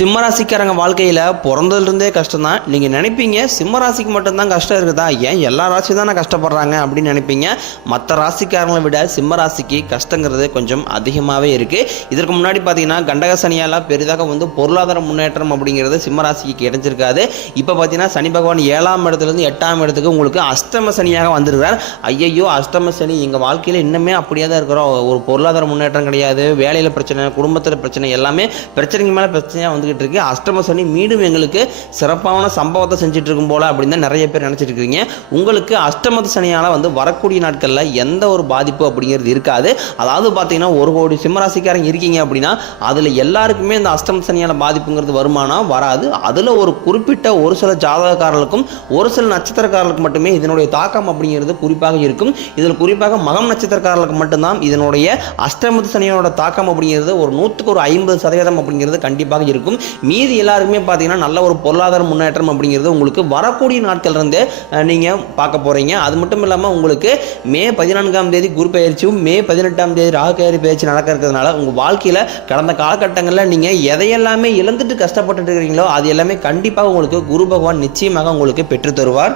சிம்மராசிக்காரங்க வாழ்க்கையில் பிறந்ததுலேருந்தே கஷ்டம் தான் நீங்கள் நினைப்பீங்க சிம்மராசிக்கு மட்டும்தான் கஷ்டம் இருக்குதா? ஏன் எல்லா ராசி தானே கஷ்டப்படுறாங்க அப்படின்னு நினைப்பீங்க? மற்ற ராசிக்காரங்களை விட சிம்மராசிக்கு கஷ்டங்கிறது கொஞ்சம் அதிகமாகவே இருக்குது இதற்கு முன்னாடி பார்த்தீங்கன்னா கண்டக சனியால் பெரிதாக வந்து பொருளாதார முன்னேற்றம் அப்படிங்கிறது சிம்மராசிக்கு கிடைச்சிருக்காது. இப்போ பார்த்தீங்கன்னா சனி பகவான் ஏழாம் இடத்துலேருந்து எட்டாம் இடத்துக்கு உங்களுக்கு அஷ்டம சனியாக வந்திருக்கிறார் ஐயையோ அஷ்டம சனி எங்கள் வாழ்க்கையில் இன்னுமே அப்படியே தான் இருக்கிறோம். ஒரு பொருளாதார முன்னேற்றம் கிடையாது. வேலையில் பிரச்சனை குடும்பத்தில் பிரச்சனை எல்லாமே பிரச்சனைக்கு மேலே பிரச்சனையாக வந்து வந்துகிட்டு இருக்கு அஷ்டம சனி மீண்டும் எங்களுக்கு சிறப்பான சம்பவத்தை செஞ்சுட்டு இருக்கும் போல அப்படின்னு தான் நிறைய பேர் நினச்சிட்டு இருக்கீங்க உங்களுக்கு அஷ்டமத சனியால் வந்து வரக்கூடிய நாட்களில் எந்த ஒரு பாதிப்பு அப்படிங்கிறது இருக்காது. அதாவது பார்த்தீங்கன்னா ஒரு கோடி சிம்மராசிக்காரங்க இருக்கீங்க அப்படின்னா அதில் எல்லாருக்குமே இந்த அஷ்டம சனியால் பாதிப்புங்கிறது வருமானம் வராது. அதில் ஒரு குறிப்பிட்ட ஒரு சில ஜாதகக்காரர்களுக்கும் ஒரு சில நட்சத்திரக்காரர்களுக்கு மட்டுமே இதனுடைய தாக்கம் அப்படிங்கிறது குறிப்பாக இருக்கும். இதில் குறிப்பாக மகம் நட்சத்திரக்காரர்களுக்கு மட்டும்தான் இதனுடைய அஷ்டமத சனியோட தாக்கம் அப்படிங்கிறது ஒரு நூற்றுக்கு ஒரு ஐம்பது சதவீதம் அப்படிங்கிறது கண்டிப்பாக இருக்கும். மீதி எல்லாருக்குமே பார்த்தீங்கன்னா நல்ல ஒரு பொருளாதார முன்னேற்றம் அப்படிங்கிறது உங்களுக்கு வரக்கூடிய நாட்கள் இருந்து நீங்கள் பார்க்க போகிறீங்க அது மட்டும் இல்லாமல் உங்களுக்கு மே பதினான்காம் தேதி குரு பயிற்சியும் மே பதினெட்டாம் தேதி ராகுகேரி பயிற்சி நடக்க இருக்கிறதுனால உங்கள் வாழ்க்கையில் கடந்த காலகட்டங்களில் நீங்கள் எதையெல்லாமே இழந்துட்டு கஷ்டப்பட்டுட்டு இருக்கிறீங்களோ அது எல்லாமே கண்டிப்பாக உங்களுக்கு குரு பகவான் நிச்சயமாக உங்களுக்கு பெற்றுத்தருவார்.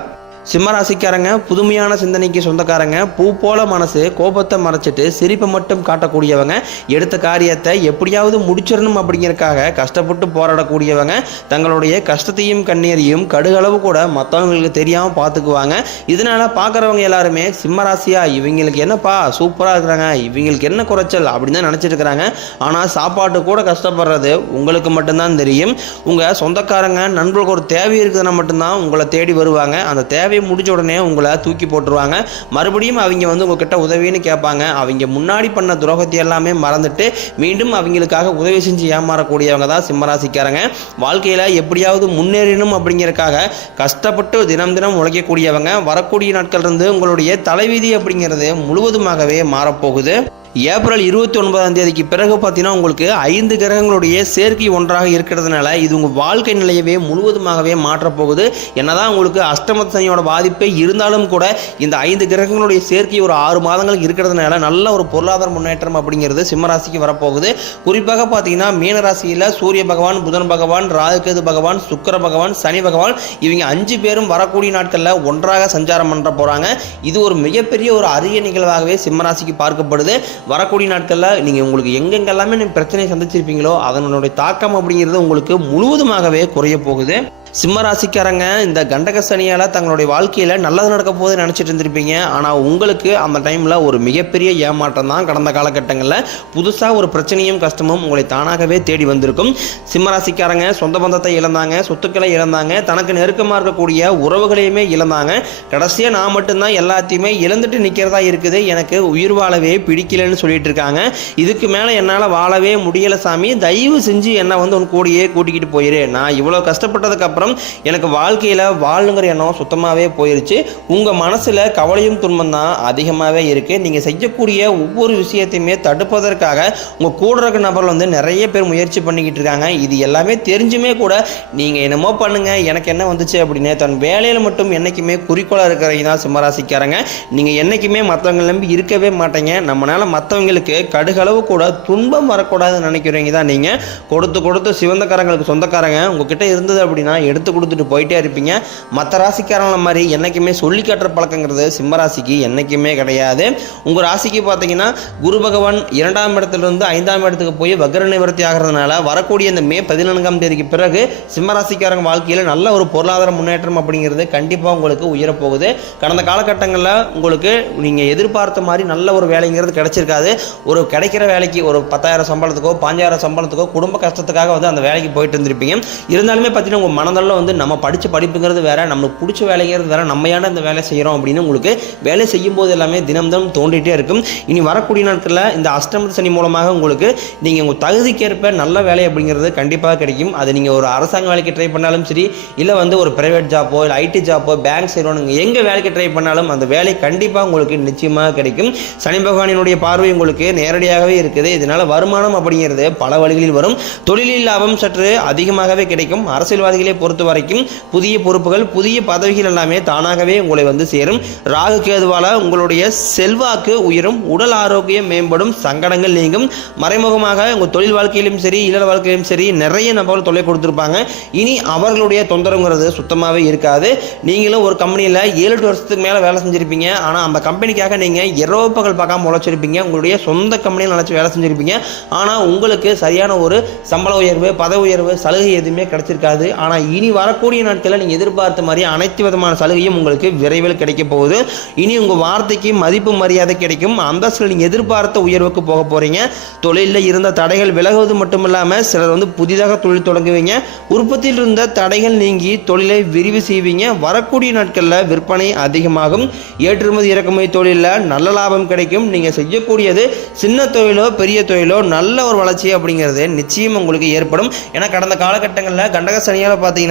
சிம்மராசிக்காரங்க புதுமையான சிந்தனைக்கு சொந்தக்காரங்க பூ போல மனசு கோபத்தை மறைச்சிட்டு சிரிப்பை மட்டும் காட்டக்கூடியவங்க எடுத்த காரியத்தை எப்படியாவது முடிச்சிடணும் அப்படிங்கிறக்காக கஷ்டப்பட்டு போராடக்கூடியவங்க தங்களுடைய கஷ்டத்தையும் கண்ணீரையும் கடுகளவு கூட மற்றவங்களுக்கு தெரியாமல் பார்த்துக்குவாங்க இதனால பார்க்குறவங்க எல்லாருமே சிம்மராசியா இவங்களுக்கு என்னப்பா சூப்பராக இருக்கிறாங்க இவங்களுக்கு என்ன குறைச்சல்? அப்படின்னு தான் நினச்சிட்டு இருக்கிறாங்க. ஆனால் சாப்பாட்டு கூட கஷ்டப்படுறது உங்களுக்கு மட்டும்தான் தெரியும். உங்கள் சொந்தக்காரங்க நண்பர்களுக்கு ஒரு தேவை இருக்குதுன்னா மட்டும்தான் உங்களை தேடி வருவாங்க. அந்த தேவை தேவையை முடிஞ்ச உடனே உங்களை தூக்கி போட்டுருவாங்க. மறுபடியும் அவங்க வந்து உங்ககிட்ட உதவின்னு கேட்பாங்க. அவங்க முன்னாடி பண்ண துரோகத்தை எல்லாமே மறந்துட்டு மீண்டும் அவங்களுக்காக உதவி செஞ்சு ஏமாறக்கூடியவங்க தான் சிம்மராசிக்காரங்க. வாழ்க்கையில் எப்படியாவது முன்னேறணும் அப்படிங்கிறக்காக கஷ்டப்பட்டு தினம் தினம் உழைக்கக்கூடியவங்க. வரக்கூடிய நாட்கள் இருந்து உங்களுடைய தலைவிதி அப்படிங்கிறது முழுவதுமாகவே மாறப்போகுது. ஏப்ரல் இருபத்தி ஒன்பதாம் தேதிக்கு பிறகு பார்த்தீங்கன்னா உங்களுக்கு ஐந்து கிரகங்களுடைய சேர்க்கை ஒன்றாக இருக்கிறதுனால இது உங்கள் வாழ்க்கை நிலையவே முழுவதுமாகவே மாற்றப்போகுது. என்னதான் உங்களுக்கு அஷ்டம சனியோட பாதிப்பே இருந்தாலும் கூட இந்த ஐந்து கிரகங்களுடைய சேர்க்கை ஒரு ஆறு மாதங்கள் இருக்கிறதுனால நல்ல ஒரு பொருளாதார முன்னேற்றம் அப்படிங்கிறது சிம்மராசிக்கு வரப்போகுது. குறிப்பாக பார்த்தீங்கன்னா மீனராசியில் சூரிய பகவான் புதன் பகவான் ராகுகேது பகவான் சுக்கிர பகவான் சனி பகவான் இவங்க அஞ்சு பேரும் வரக்கூடிய நாட்களில் ஒன்றாக சஞ்சாரம் பண்ணுற போகிறாங்க இது ஒரு மிகப்பெரிய ஒரு அரிய நிகழ்வாகவே சிம்மராசிக்கு பார்க்கப்படுது. வரக்கூடிய நாட்களில் நீங்கள் உங்களுக்கு எங்கெங்கெல்லாமே நீங்கள் பிரச்சனையை சந்திச்சிருப்பீங்களோ அதனுடைய தாக்கம் அப்படிங்கிறது உங்களுக்கு முழுவதுமாகவே குறைய போகுது. சிம்ம ராசிக்காரங்க இந்த கண்டக சனியால் தங்களுடைய வாழ்க்கையில் நல்லது நடக்க போகுது நினச்சிட்டு இருந்திருப்பீங்க. ஆனால் உங்களுக்கு அந்த டைமில் ஒரு மிகப்பெரிய ஏமாற்றம் தான் கடந்த காலகட்டங்களில். புதுசாக ஒரு பிரச்சனையும் கஷ்டமும் உங்களை தானாகவே தேடி வந்திருக்கும். சிம்ம ராசிக்காரங்க சொந்த பந்தத்தை இழந்தாங்க சொத்துக்களை இழந்தாங்க தனக்கு நெருக்கமாக இருக்கக்கூடிய உறவுகளையுமே இழந்தாங்க. கடைசியாக நான் மட்டும்தான் எல்லாத்தையுமே இழந்துட்டு நிற்கிறதா இருக்குது. எனக்கு உயிர் வாழவே பிடிக்கலன்னு சொல்லிட்டு இருக்காங்க. இதுக்கு மேலே என்னால் வாழவே முடியலை சாமி. தயவு செஞ்சு என்னை வந்து உன் கூடியே கூட்டிக்கிட்டு போயிரு. நான் இவ்வளோ கஷ்டப்பட்டதுக்கப்புறம் அப்புறம் எனக்கு வாழ்க்கையில் வாழணுங்கிற எண்ணம் சுத்தமாகவே போயிருச்சு. உங்கள் மனசில் கவலையும் துன்பம் தான் அதிகமாகவே இருக்குது நீங்கள் செய்யக்கூடிய ஒவ்வொரு விஷயத்தையுமே தடுப்பதற்காக உங்கள் கூட இருக்க நபர்கள் வந்து நிறைய பேர் முயற்சி பண்ணிக்கிட்டு இருக்காங்க. இது எல்லாமே தெரிஞ்சுமே கூட நீங்கள் என்னமோ பண்ணுங்கள் எனக்கு என்ன வந்துச்சு அப்படின்னு தன் வேலையில் மட்டும் என்றைக்குமே குறிக்கோளாக இருக்கிறவங்க தான் சிம்மராசிக்காரங்க. நீங்கள் என்றைக்குமே மற்றவங்க நம்பி இருக்கவே மாட்டீங்க. நம்மளால் மற்றவங்களுக்கு கடுகளவு கூட துன்பம் வரக்கூடாதுன்னு நினைக்கிறவங்க தான் நீங்கள் கொடுத்து கொடுத்து சிவந்தக்காரங்களுக்கு சொந்தக்காரங்க உங்ககிட்ட இருந்தது அப்படின்னா எடுத்து கொடுத்துட்டு போயிட்டே இருப்பீங்க. மற்ற ராசிக்காரங்கள மாதிரி என்றைக்குமே சொல்லி காட்டுற பழக்கங்கிறது சிம்ம ராசிக்கு என்றைக்குமே கிடையாது. உங்கள் ராசிக்கு பார்த்தீங்கன்னா குரு பகவான் இரண்டாம் இடத்துலேருந்து ஐந்தாம் இடத்துக்கு போய் வக்ர நிவர்த்தி ஆகிறதுனால வரக்கூடிய இந்த மே பதினான்காம் தேதிக்கு பிறகு சிம்ம ராசிக்காரங்க வாழ்க்கையில் நல்ல ஒரு பொருளாதார முன்னேற்றம் அப்படிங்கிறது கண்டிப்பாக உங்களுக்கு உயரப்போகுது. கடந்த காலகட்டங்களில் உங்களுக்கு நீங்கள் எதிர்பார்த்த மாதிரி நல்ல ஒரு வேலைங்கிறது கிடைச்சிருக்காது. ஒரு கிடைக்கிற வேலைக்கு ஒரு பத்தாயிரம் சம்பளத்துக்கோ பாஞ்சாயிரம் சம்பளத்துக்கோ குடும்ப கஷ்டத்துக்காக வந்து அந்த வேலைக்கு போயிட்டு இருந்திருப்பீங்க. இருந்தாலுமே பார்த்தீங்கன்னா உங்கள் முதல்ல வந்து நம்ம படித்த படிப்புங்கிறது வேற நம்மளுக்கு பிடிச்ச வேலைங்கிறது வேறு நம்ம ஏன்டா இந்த வேலை செய்கிறோம் அப்படின்னு உங்களுக்கு வேலை செய்யும் போது எல்லாமே தினம் தினம் தோண்டிகிட்டே இருக்கும். இனி வரக்கூடிய நாட்களில் இந்த அஷ்டம சனி மூலமாக உங்களுக்கு நீங்கள் உங்கள் தகுதிக்கேற்ப நல்ல வேலை அப்படிங்கிறது கண்டிப்பாக கிடைக்கும். அது நீங்கள் ஒரு அரசாங்க வேலைக்கு ட்ரை பண்ணாலும் சரி இல்லை வந்து ஒரு ப்ரைவேட் ஜாப்போ இல்லை ஐடி ஜாப்போ பேங்க் செய்கிறோம் நீங்கள் எங்கே வேலைக்கு ட்ரை பண்ணாலும் அந்த வேலை கண்டிப்பாக உங்களுக்கு நிச்சயமாக கிடைக்கும். சனி பகவானினுடைய பார்வை உங்களுக்கு நேரடியாகவே இருக்குது. இதனால் வருமானம் அப்படிங்கிறது பல வழிகளில் வரும். தொழிலில் லாபம் சற்று அதிகமாகவே கிடைக்கும். அரசியல்வாதிகளே பொறுத்த வரைக்கும் புதிய பொறுப்புகள் புதிய பதவிகள் எல்லாமே தானாகவே உங்களை வந்து சேரும். ராகு கேதுவால உங்களுடைய செல்வாக்கு உயரும் உடல் ஆரோக்கியம் மேம்படும் சங்கடங்கள் நீங்கும். மறைமுகமாக உங்கள் தொழில் வாழ்க்கையிலும் சரி இல்லற வாழ்க்கையிலும் சரி நிறைய நபர்கள் தொல்லை கொடுத்துருப்பாங்க. இனி அவர்களுடைய தொந்தரவுங்கிறது சுத்தமாகவே இருக்காது. நீங்களும் ஒரு கம்பெனியில் ஏழு எட்டு வருஷத்துக்கு மேலே வேலை செஞ்சுருப்பீங்க. ஆனால் அந்த கம்பெனிக்காக நீங்கள் இரவு பகல் பார்க்காம உழைச்சிருப்பீங்க. உங்களுடைய சொந்த கம்பெனியில் நினச்சி வேலை செஞ்சுருப்பீங்க. ஆனால் உங்களுக்கு சரியான ஒரு சம்பள உயர்வு பதவி உயர்வு சலுகை எதுவுமே கிடைச்சிருக்காது. ஆனால் இனி வரக்கூடிய நாட்களில் நீங்கள் எதிர்பார்த்த மாதிரி அனைத்து விதமான சலுகையும் உங்களுக்கு விரைவில் கிடைக்க போகுது. இனி உங்கள் வார்த்தைக்கு மதிப்பு மரியாதை கிடைக்கும். அந்தஸ்தில் நீங்கள் எதிர்பார்த்த உயர்வுக்கு போக போகிறீங்க தொழிலில் இருந்த தடைகள் விலகுவது மட்டும் இல்லாமல் சிலர் வந்து புதிதாக தொழில் தொடங்குவீங்க. உற்பத்தியில் இருந்த தடைகள் நீங்கி தொழிலை விரிவு செய்வீங்க. வரக்கூடிய நாட்களில் விற்பனை அதிகமாகும். ஏற்றுமதி இறக்குமதி தொழிலில் நல்ல லாபம் கிடைக்கும். நீங்கள் செய்யக்கூடியது சின்ன தொழிலோ பெரிய தொழிலோ நல்ல ஒரு வளர்ச்சி அப்படிங்கிறது நிச்சயம் உங்களுக்கு ஏற்படும். ஏன்னா கடந்த காலகட்டங்களில் கண்டக சனியால் பார்த்தீங்கன்னா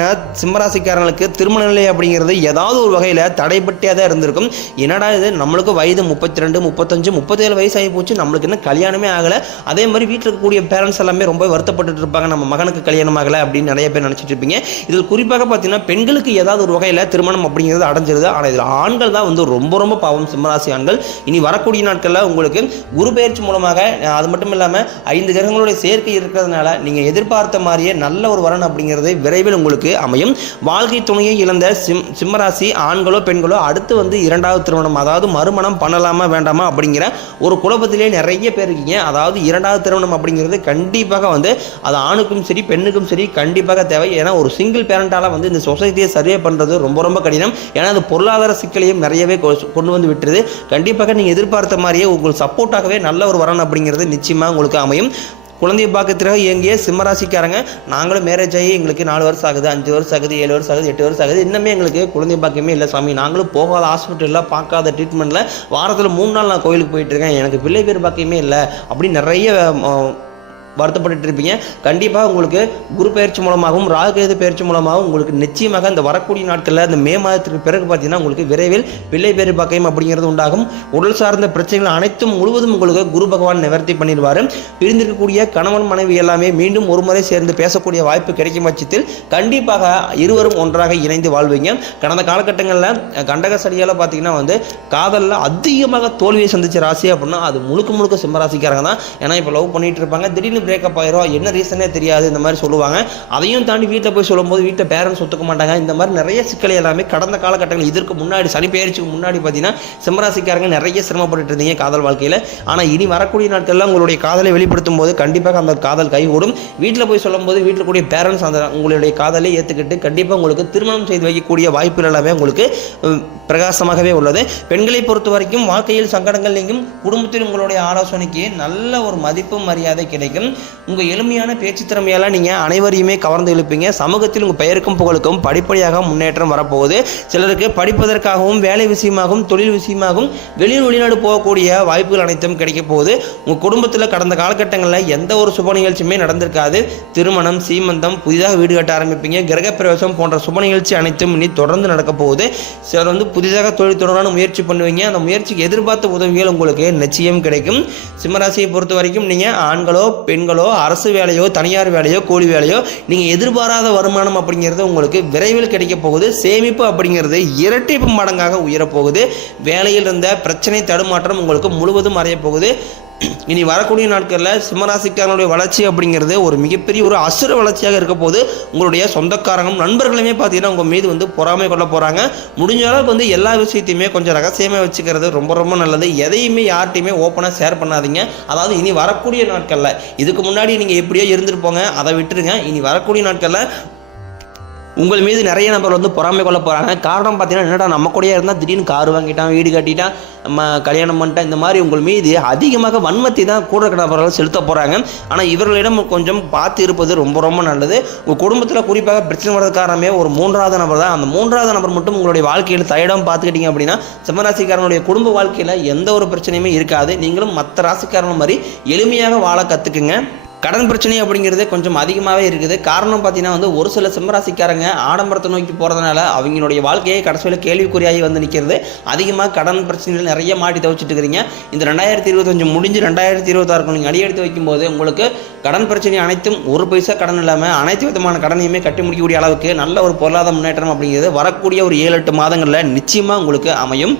சிம்மராசிக்காரங்களுக்கு திருமண நிலை அப்படிங்கிறது ஏதாவது ஒரு வகையில் தடைப்பட்டே தான் இருந்திருக்கும். என்னடா இது? நம்மளுக்கு வயது முப்பத்தி ரெண்டு முப்பத்தஞ்சு முப்பத்தேழு வயசு ஆகி போச்சு. நம்மளுக்கு இன்னும் கல்யாணமே ஆகலை. அதே மாதிரி வீட்டில் இருக்கக்கூடிய பேரண்ட்ஸ் எல்லாமே ரொம்ப வருத்தப்பட்டு இருப்பாங்க. நம்ம மகனுக்கு கல்யாணம் ஆகலை அப்படின்னு நிறைய பேர் நினச்சிட்டு இருப்பீங்க. இதில் குறிப்பாக பார்த்தீங்கன்னா பெண்களுக்கு ஏதாவது ஒரு வகையில் திருமணம் அப்படிங்கிறது அடைஞ்சிருது. ஆனால் இதில் ஆண்கள் தான் வந்து ரொம்ப ரொம்ப பாவம் சிம்மராசி ஆண்கள். இனி வரக்கூடிய நாட்களில் உங்களுக்கு குரு பயிற்சி மூலமாக அது மட்டும் இல்லாமல் ஐந்து கிரகங்களுடைய சேர்க்கை இருக்கிறதுனால நீங்கள் எதிர்பார்த்த மாதிரியே நல்ல ஒரு வரன் அப்படிங்கிறது விரைவில் உங்களுக்கு அமையும். வாழ்க்கை துணையை இழந்த சிம் சிம்மராசி ஆண்களோ பெண்களோ அடுத்து வந்து இரண்டாவது திருமணம் அதாவது மறுமணம் பண்ணலாமா வேண்டாமா அப்படிங்கிற ஒரு குழப்பத்திலே நிறைய பேர் இருக்கீங்க. அதாவது இரண்டாவது திருமணம் அப்படிங்கிறது கண்டிப்பாக வந்து அது ஆணுக்கும் சரி பெண்ணுக்கும் சரி கண்டிப்பாக தேவை. ஏன்னா ஒரு சிங்கிள் பேரண்டால் வந்து இந்த சொசைட்டியை சர்வே பண்ணுறது ரொம்ப ரொம்ப கடினம். ஏன்னா அது பொருளாதார சிக்கலையும் நிறையவே கொ- கொண்டு வந்து விட்டுருது. கண்டிப்பாக நீங்கள் எதிர்பார்த்த மாதிரியே உங்களுக்கு சப்போர்ட்டாகவே நல்ல ஒரு வரன் அப்படிங்கிறது நிச்சயமாக உங்களுக்கு அமையும். குழந்தைய பார்க்கறதுக்காக இயங்கிய சிம்மராசிக்காரங்க நாங்களும் மேரேஜ் ஆகி எங்களுக்கு நாலு வருஷம் ஆகுது அஞ்சு வருஷம் ஆகுது ஏழு வருஷம் ஆகுது எட்டு வருஷம் ஆகுது. இன்னுமே எங்களுக்கு குழந்தை பாக்கியமே இல்லை சாமி. நாங்களும் போகாத ஹாஸ்பிட்டலில் பார்க்காத ட்ரீட்மெண்ட்டில் வாரத்தில் மூணு நாள் நான் கோயிலுக்கு போயிட்டு இருக்கேன். எனக்கு பிள்ளை பேர் பாக்கியமே இல்லை. அப்படி நிறைய வருத்தப்பட்டு இருப்பீங்க. கண்டிப்பாக உங்களுக்கு குரு பயிற்சி மூலமாகவும் ராகுகேது பயிற்சி மூலமாகவும் உங்களுக்கு நிச்சயமாக இந்த வரக்கூடிய நாட்களில் இந்த மே மாதத்துக்கு பிறகு பார்த்தீங்கன்னா உங்களுக்கு விரைவில் பிள்ளை பேர் பக்கையும் அப்படிங்கிறது உண்டாகும். உடல் சார்ந்த பிரச்சனைகள் அனைத்தும் முழுவதும் உங்களுக்கு குரு பகவான் நிவர்த்தி பண்ணிடுவார். பிரிந்திருக்கக்கூடிய கணவன் மனைவி எல்லாமே மீண்டும் ஒரு முறை சேர்ந்து பேசக்கூடிய வாய்ப்பு கிடைக்கும் பட்சத்தில் கண்டிப்பாக இருவரும் ஒன்றாக இணைந்து வாழ்வீங்க. கடந்த காலகட்டங்களில் கண்டக சடியால் பார்த்தீங்கன்னா வந்து காதலில் அதிகமாக தோல்வியை சந்திச்ச ராசி அப்படின்னா அது முழுக்க முழுக்க சிம்மராசிக்காரங்க தான். ஏன்னா இப்போ லவ் பண்ணிட்டு இருப்பாங்க. திடீர்னு பிரேக்கப் ஆயிரும். என்ன ரீசனே தெரியாது இந்த மாதிரி சொல்லுவாங்க. அதையும் தாண்டி வீட்டில் போய் சொல்லும்போது வீட்டில் பேரண்ட்ஸ் ஒத்துக்க மாட்டாங்க. இந்த மாதிரி நிறைய சிக்கல் எல்லாமே கடந்த காலகட்டங்கள் இதற்கு முன்னாடி சனி பெயர்ச்சிக்கு முன்னாடி பார்த்தீங்கன்னா சிம்மராசிக்காரங்க நிறைய சிரமப்பட்டு இருந்தீங்க காதல் வாழ்க்கையில். ஆனால் இனி வரக்கூடிய நாட்களில் உங்களுடைய காதலை வெளிப்படுத்தும் போது கண்டிப்பாக அந்த காதல் கைகூடும் வீட்டில் போய் சொல்லும்போது வீட்டில் கூடிய பேரண்ட்ஸ் அந்த உங்களுடைய காதலை ஏற்றுக்கிட்டு கண்டிப்பாக உங்களுக்கு திருமணம் செய்து வைக்கக்கூடிய வாய்ப்புகள் எல்லாமே உங்களுக்கு பிரகாசமாகவே உள்ளது. பெண்களை பொறுத்த வரைக்கும் வாழ்க்கையில் சங்கடங்கள் நீங்கும். குடும்பத்தில் உங்களுடைய ஆலோசனைக்கு நல்ல ஒரு மதிப்பு மரியாதை கிடைக்கும். உங்கள் எளிமையான பேச்சு திறமையால் நீங்கள் அனைவரையுமே கவர்ந்து இழுப்பீங்க. சமூகத்தில் உங்கள் பெயருக்கும் புகழுக்கும் படிப்படியாக முன்னேற்றம் வரப்போகுது. சிலருக்கு படிப்பதற்காகவும் வேலை விஷயமாகவும் தொழில் விஷயமாகவும் வெளியூர் வெளிநாடு போகக்கூடிய வாய்ப்புகள் அனைத்தும் கிடைக்க போகுது. உங்கள் குடும்பத்தில் கடந்த காலகட்டங்களில் எந்த ஒரு சுப நிகழ்ச்சியுமே நடந்திருக்காது. திருமணம் சீமந்தம் புதிதாக வீடு கட்ட ஆரம்பிப்பீங்க. கிரகப்பிரவேசம் போன்ற சுப நிகழ்ச்சி அனைத்தும் இனி தொடர்ந்து நடக்க போகுது. சிலர் வந்து புதிதாக தொழில் தொடரான முயற்சி பண்ணுவீங்க. அந்த முயற்சிக்கு எதிர்பார்த்த உதவிகள் உங்களுக்கு நிச்சயம் கிடைக்கும். சிம்மராசியை பொறுத்த வரைக்கும் நீங்கள் ஆண்களோ பெண்களோ அரசு வேலையோ தனியார் வேலையோ கூலி வேலையோ நீங்கள் எதிர்பாராத வருமானம் அப்படிங்கிறது உங்களுக்கு விரைவில் கிடைக்க போகுது. சேமிப்பு அப்படிங்கிறது இரட்டிப்பு மடங்காக உயரப்போகுது வேலையில் இருந்த பிரச்சனை தடுமாற்றம் உங்களுக்கு முழுவதும் மறையப் போகுது. இனி வரக்கூடிய நாட்களில் சிம்மராசிக்காரனுடைய வளர்ச்சி அப்படிங்கிறது ஒரு மிகப்பெரிய ஒரு அசுர வளர்ச்சியாக இருக்க போது உங்களுடைய சொந்தக்காரங்களும் நண்பர்களுமே பார்த்தீங்கன்னா உங்கள் மீது வந்து பொறாமை கொள்ள போகிறாங்க முடிஞ்ச அளவுக்கு வந்து எல்லா விஷயத்தையுமே கொஞ்சம் ரகசியமாக வச்சுக்கிறது ரொம்ப ரொம்ப நல்லது. எதையுமே யார்கிட்டையுமே ஓப்பனாக ஷேர் பண்ணாதீங்க. அதாவது இனி வரக்கூடிய நாட்களில் இதுக்கு முன்னாடி நீங்கள் எப்படியோ இருந்துட்டு போங்க அதை விட்டுருங்க. இனி வரக்கூடிய நாட்களில் உங்கள் மீது நிறைய நபர் வந்து பொறாமை கொள்ள போகிறாங்க காரணம் பார்த்தீங்கன்னா என்னடா நம்ம கூடயே இருந்தால் திடீர்னு கார் வாங்கிட்டான் வீடு கட்டிட்டான் நம்ம கல்யாணம் பண்ணிட்டான் இந்த மாதிரி உங்கள் மீது அதிகமாக வன்மத்தை தான் கூட இருக்கிற நபர்கள் செலுத்த போகிறாங்க ஆனால் இவர்களிடம் கொஞ்சம் பார்த்து இருப்பது ரொம்ப ரொம்ப நல்லது. உங்கள் குடும்பத்தில் குறிப்பாக பிரச்சனை வர்றது காரணமே ஒரு மூன்றாவது நபர் தான். அந்த மூன்றாவது நபர் மட்டும் உங்களுடைய வாழ்க்கையில் தயிடம் பார்த்துக்கிட்டீங்க அப்படின்னா சிம்மராசிக்காரனுடைய குடும்ப வாழ்க்கையில் எந்த ஒரு பிரச்சனையுமே இருக்காது. நீங்களும் மற்ற ராசிக்காரன் மாதிரி எளிமையாக வாழ கற்றுக்குங்க கடன் பிரச்சனை அப்படிங்கிறது கொஞ்சம் அதிகமாகவே இருக்குது. காரணம் பார்த்தீங்கன்னா வந்து ஒரு சில சிம்மராசிக்காரங்க ஆடம்பரத்தை நோக்கி போகிறதுனால அவங்களுடைய வாழ்க்கையை கடைசியில் கேள்விக்குறியாகி வந்து நிற்கிறது அதிகமாக கடன் பிரச்சனைகள் நிறைய மாட்டி தவிச்சிட்டு இருக்கிறீங்க. இந்த ரெண்டாயிரத்தி இருபத்தஞ்சு முடிஞ்சு ரெண்டாயிரத்தி இருபத்தாறு நீங்கள் அடியெடுத்து வைக்கும்போது உங்களுக்கு கடன் பிரச்சனை அனைத்தும் ஒரு பைசா கடன் இல்லாமல் அனைத்து விதமான கடனையுமே கட்டி முடிக்கக்கூடிய அளவுக்கு நல்ல ஒரு பொருளாதார முன்னேற்றம் அப்படிங்கிறது வரக்கூடிய ஒரு ஏழு எட்டு மாதங்களில் நிச்சயமாக உங்களுக்கு அமையும்.